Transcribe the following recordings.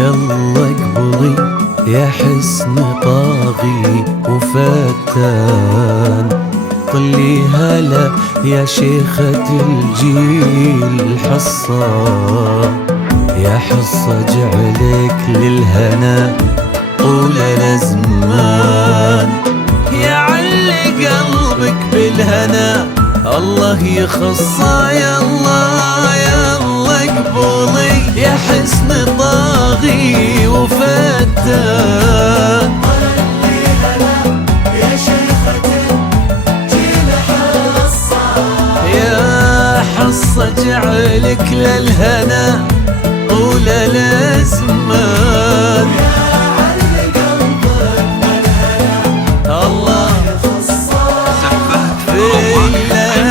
يلا اقبلي يا حسن طاغي وفتان، طلي هلا يا شيخة الجيل حصة، يا حصة جعلك للهنا طول الأزمان، يا علي قلبك بالهنا الله يخصه. يلا يلا اقبلي يا حسن طاغي وفتان، يا شيخة الجيل حصة، يا حصة جعلك للهنا طول الأزمان، يا علي قلبك بالهنا الله يخصه. في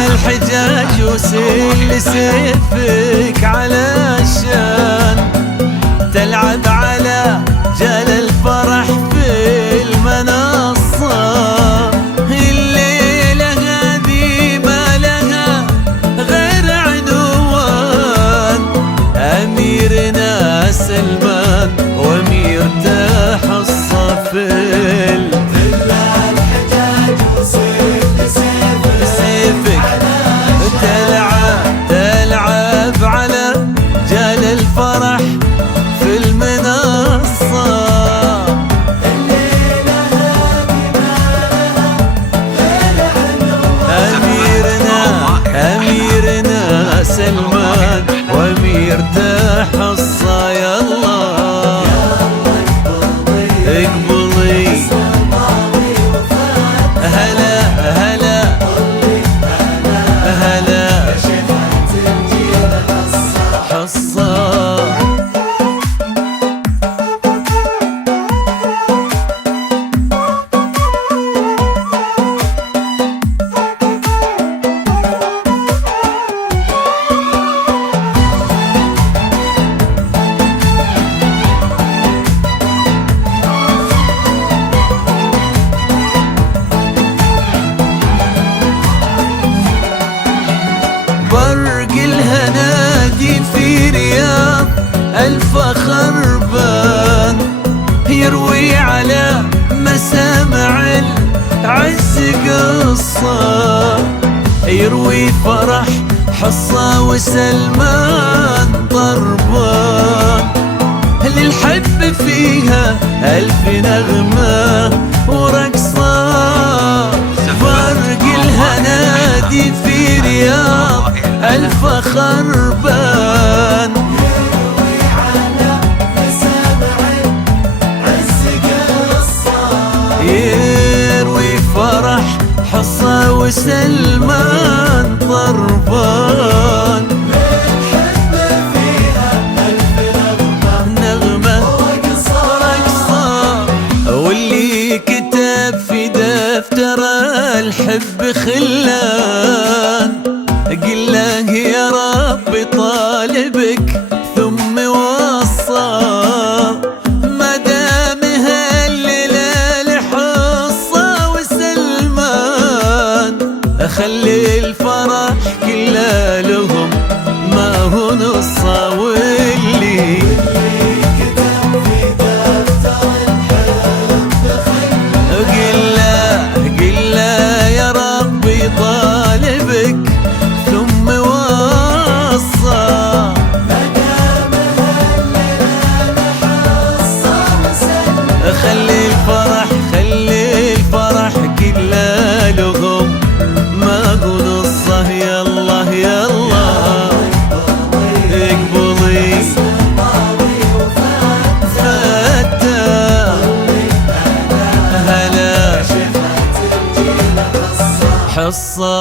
الحجاج وسل سيفك علشان تلعب على جال الفرح في المنصة، الليلة هذه ما لها غير عنوان، أميرنا سلمان وأميرته حصة في الحجاج وسيف سيفك تلعب على جال الفرح في المنصة، الليلة هذه ما لها غير عنوان. أميرنا سلمان وأميرته حصة. يلا اقبلي هلا هلا هلا حصة. برق الهنادي في رياض الفخر بان، يروي على مسامع العز قصة، يروي فرح حصة وسلمان ضربان، للحب فيها ألف نغمة ورقصة. برق الهنادي في رياض الفخر بان، يروي على مسامع العز قصة، يروي فرح حصة وسلمان ضربان، الحب فيها ألف نغمة ورقصة. واللي كتب في دفتر الحب خلان، قل له يا رب طالبك ثم وصى، ما دام هالليلة لحصة وسلمان، خلي الفرح كله لهم ما هو نصه. واللي كتب في دفتر الحب قل له يا ربي طالبك ثم وصى، خلي الفرح كله لهم ما هو نصه. يلا يلا اقبلي فتاه هلا حصة.